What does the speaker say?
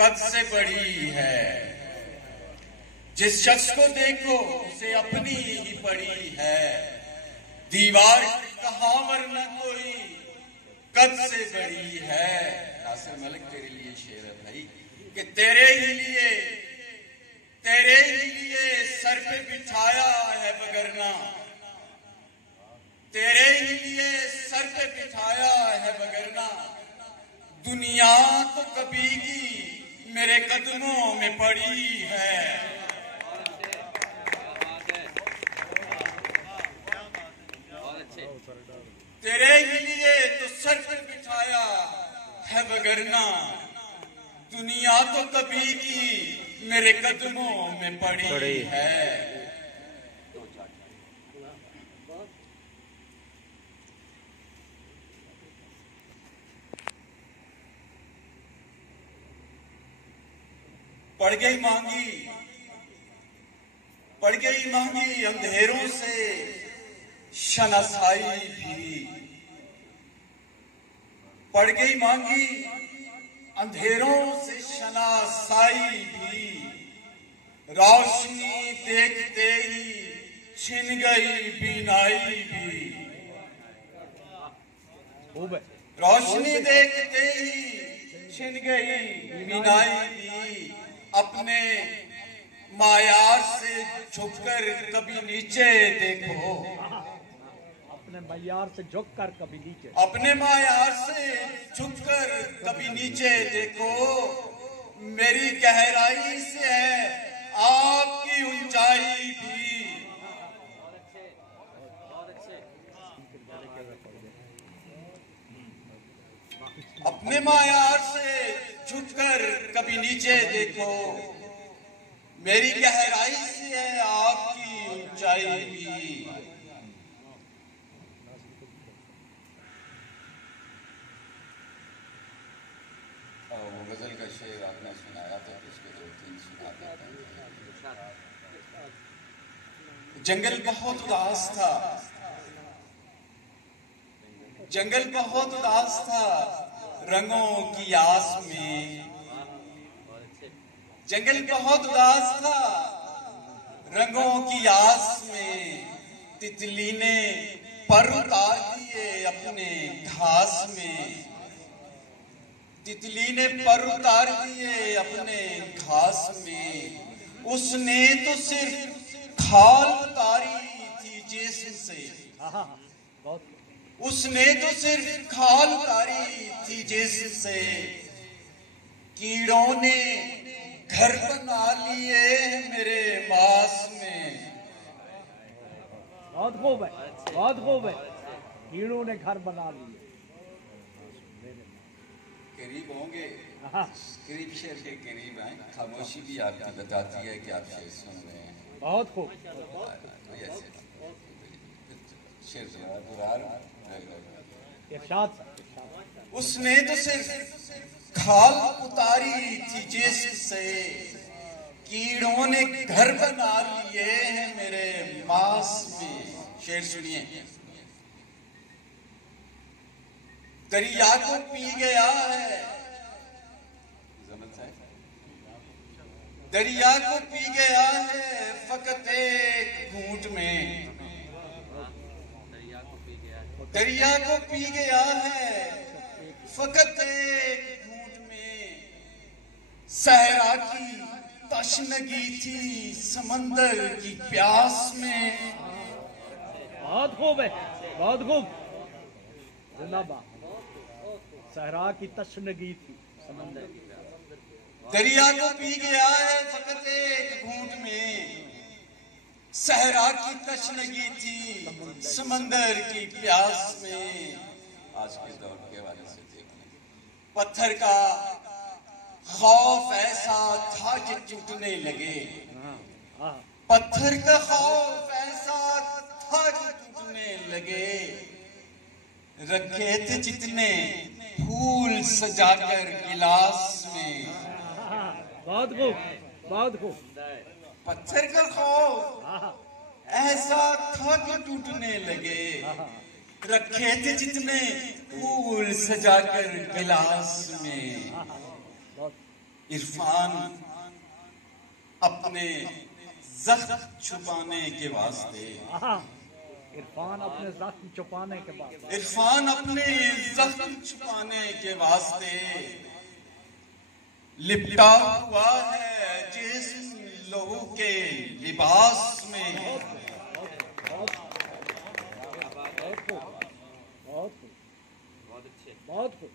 कद से बड़ी है। जिस शख्स को देखो उसे अपनी ही पड़ी है। दीवार कहाँ वरना कोई कद से बड़ी है। नासिर मलिक तेरे लिए शेर है भाई कि तेरे ही लिए सर पे बिठाया है बगरना। तेरे ही लिए सर पे बिठाया है बगरना। दुनिया तो कभी की मेरे कदमों में पड़ी है। तेरे ही लिए तो सर पे बिठाया है बगरना। दुनिया तो कभी की मेरे कदमों में पड़ी है। पड़ गई महंगी अंधेरों से शनासाई भी। पड़ गई महंगी अंधेरों से शनासाई भी। रोशनी देखते ही छिन गई बीनाई भी। रोशनी देखते ही छिन गई बीनाई भी। अपने मायार से झुककर कभी नीचे देखो। अपने मायार से झुककर कभी नीचे। अपने मायार से झुककर कभी नीचे देखो। मेरी गहराई से है आपकी ऊंचाई भी। अपने मायार से झुककर कभी नीचे देखो। मेरी गहराई से है आपकी ऊंचाई भी। वो गजल का शेर आपने सुनाया था, उसके 2-3 सुना देते हैं। जंगल बहुत उदास था। जंगल बहुत उदास था रंगों की आस में। जंगल बहुत उदास था रंगों की आस में। तितली ने पर उतार दिए अपने घास में। तितली ने पर उतार दिए अपने घास में। उसने तो सिर्फ खाल उतारी थी जिस्म से। उसने तो सिर्फ खाल उतारी थी जिस्म से। कीड़ों ने घर बना लिए मेरे मास में। बहुत खूब है, बहुत खूब है। कीड़ों ने घर बना लिए। करीब होंगे, करीब शेर के करीब हैं। खामोशी भी आपकी बताती है कि आप शेर सुन रहे हैं। बहुत खूब। शेर उसने तो सिर्फ खाल उतारी थी जिस्म से। कीड़ों ने घर बना लिए हैं मेरे मांस में। शेर सुनिए। दरिया को पी गया है। दरिया को पी गया है फकत एक घूंट में। दरिया को पी गया है फकत एक घूंट में। सहरा की तशनगी थी समंदर की प्यास में। बहुत खूब है, बहुत खूब। जिंदाबाद। सहरा की तशनगी थी समंदर की प्यास। दरिया को पी गया है फकत एक घूंट में। सहरा की तशनगी थी समंदर की प्यास में। आज के दौर के हवाले से देखने पत्थर का खौफ ऐसा था कि टूटने लगे। पत्थर का खौफ ऐसा था कि टूटने लगे। रखे थे जितने फूल सजाकर गिलास में। बहुत खूब, बहुत खूब। पत्थर का खौफ ऐसा था कि टूटने लगे। रखे थे जितने फूल सजाकर गिलास में। इरफान अपने जख्म छुपाने के वास्ते, इरफान अपने जख्म छुपाने के बाद, इरफान अपने जख्म छुपाने के वास्ते लिपटा हुआ है जिस्म लहू के लिबास में। बहुत खूब, बहुत खूब, बहुत खूब।